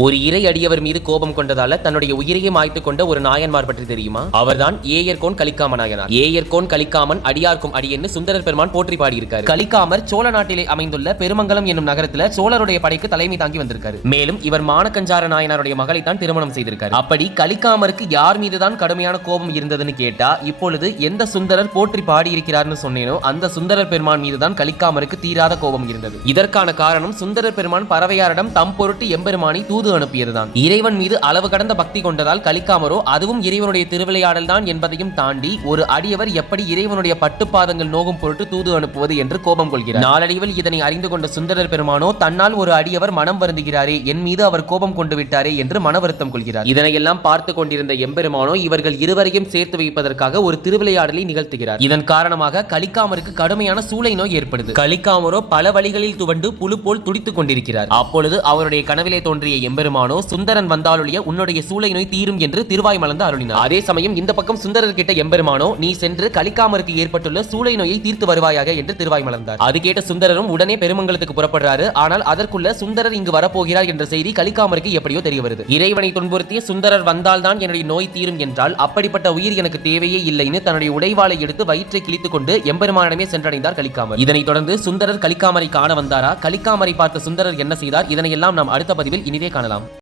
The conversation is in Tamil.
ஒரு இறை அடியவர் மீது கோபம் கொண்டதால தன்னுடைய உயிரையே மாய்த்து கொண்ட ஒரு நாயன்மார் பற்றி தெரியுமா? அவர்தான் ஏயர்கோன் கலிக்காம நாயனார் ஏயர்கோன் கலிக்காமன் அடியார்க்கும் அடியன்னு சுந்தரர் பெருமான் போற்றி பாடியிருக்காரு. கலிக்காமர் சோழ நாட்டிலே அமைந்துள்ள பெருமங்கலம் என்னும் நகரத்துல சோழருடைய படைக்கு தலைமை தாங்கி வந்திருக்காரு. மேலும் இவர் மானக்கஞ்சார நாயனாருடைய மகளை தான் திருமணம் செய்திருக்காரு. அப்படி கலிக்காமருக்கு யார் மீதுதான் கடுமையான கோபம் இருந்ததுன்னு கேட்டா இப்பொழுது எந்த சுந்தரர் போற்றி பாடியிருக்கிறார்னு சொன்னேனோ அந்த சுந்தரர் பெருமான் மீதுதான் கலிக்காமருக்கு தீராத கோபம் இருந்தது. இதற்கான காரணம் சுந்தரர் பெருமான் பறவையாரிடம் தம் பொருட்டு எம்பெருமானை தூது தூது அனுப்பியது தான் இறைவன் மீது அளவு கடந்த பக்தி கொண்டதால் கலிக்காமரோ அதுவும் இறைவனுடைய திருவிளையாடல் தான் என்பதையும் தாண்டி ஒரு அடியவர் எப்படி இறைவனுடைய பட்டுப்பாதங்கள் நோகும் பொருட்டு தூது அனுப்புவது என்று கோபம் கொள்கிறார். நாளடைவில் இதனை அறிந்து கொண்ட சுந்தரர் பெருமானோ தன்னால் ஒரு அடியவர் மனம் வருந்துகிறாரே என் மீது அவர் கோபம் கொண்டு விட்டாரே என்று மன வருத்தம் கொள்கிறார். இதனையெல்லாம் பார்த்து கொண்டிருந்த எம்பெருமானோ இவர்கள் இருவரையும் சேர்த்து வைப்பதற்காக ஒரு திருவிளையாடலை நிகழ்த்துகிறார். இதன் காரணமாக கலிக்காமருக்கு கடுமையான சூளை நோய் ஏற்படுது. கலிக்காமரோ பல வழிகளில் துவண்டு புழு போல் துடித்துக் கொண்டிருக்கிறார். அப்பொழுது அவருடைய கனவிலே தோன்றிய எம்பெருமானோ சுந்தரன் வந்தாலொழிய உன்னுடைய சூளை நோய் தீரும் என்று திருவாய் மலர்ந்து அருளினார். அதே சமயம் இந்த பக்கம் சுந்தரர் கிட்ட எம்பெருமானோ நீ சென்று கலிக்காமருக்கு ஏற்பட்டுள்ள சூளை நோயை தீர்த்து வருவாயாக என்று திருவாய் மலர்ந்தார். அது கேட்ட சுந்தரரும் உடனே பெருமங்கலத்துக்கு புறப்படுறாரு. ஆனால் அதற்குள்ள சுந்தரர் இங்கு வரப்போகிறார் என்ற செய்தி கலிக்காமருக்கு எப்படியோ தெரிய வருது இறைவனை துன்புறுத்திய சுந்தரர் வந்தால்தான் என்னுடைய நோய் தீரும் என்றால் அப்படிப்பட்ட உயிர் எனக்கு தேவையே இல்லைன்னு தன்னுடைய உடைவாளை எடுத்து வயிற்றை கிழித்துக் கொண்டு எம்பெருமானமே சென்றடைந்தார் கலிக்காமர். இதனைத் தொடர்ந்து சுந்தரர் கலிக்காமரை காண வந்தாரா? கலிக்காமரை பார்த்த சுந்தரர் என்ன செய்தார்? இதனையெல்லாம் நாம் அடுத்த பதிவில் இனிதே കാണലാം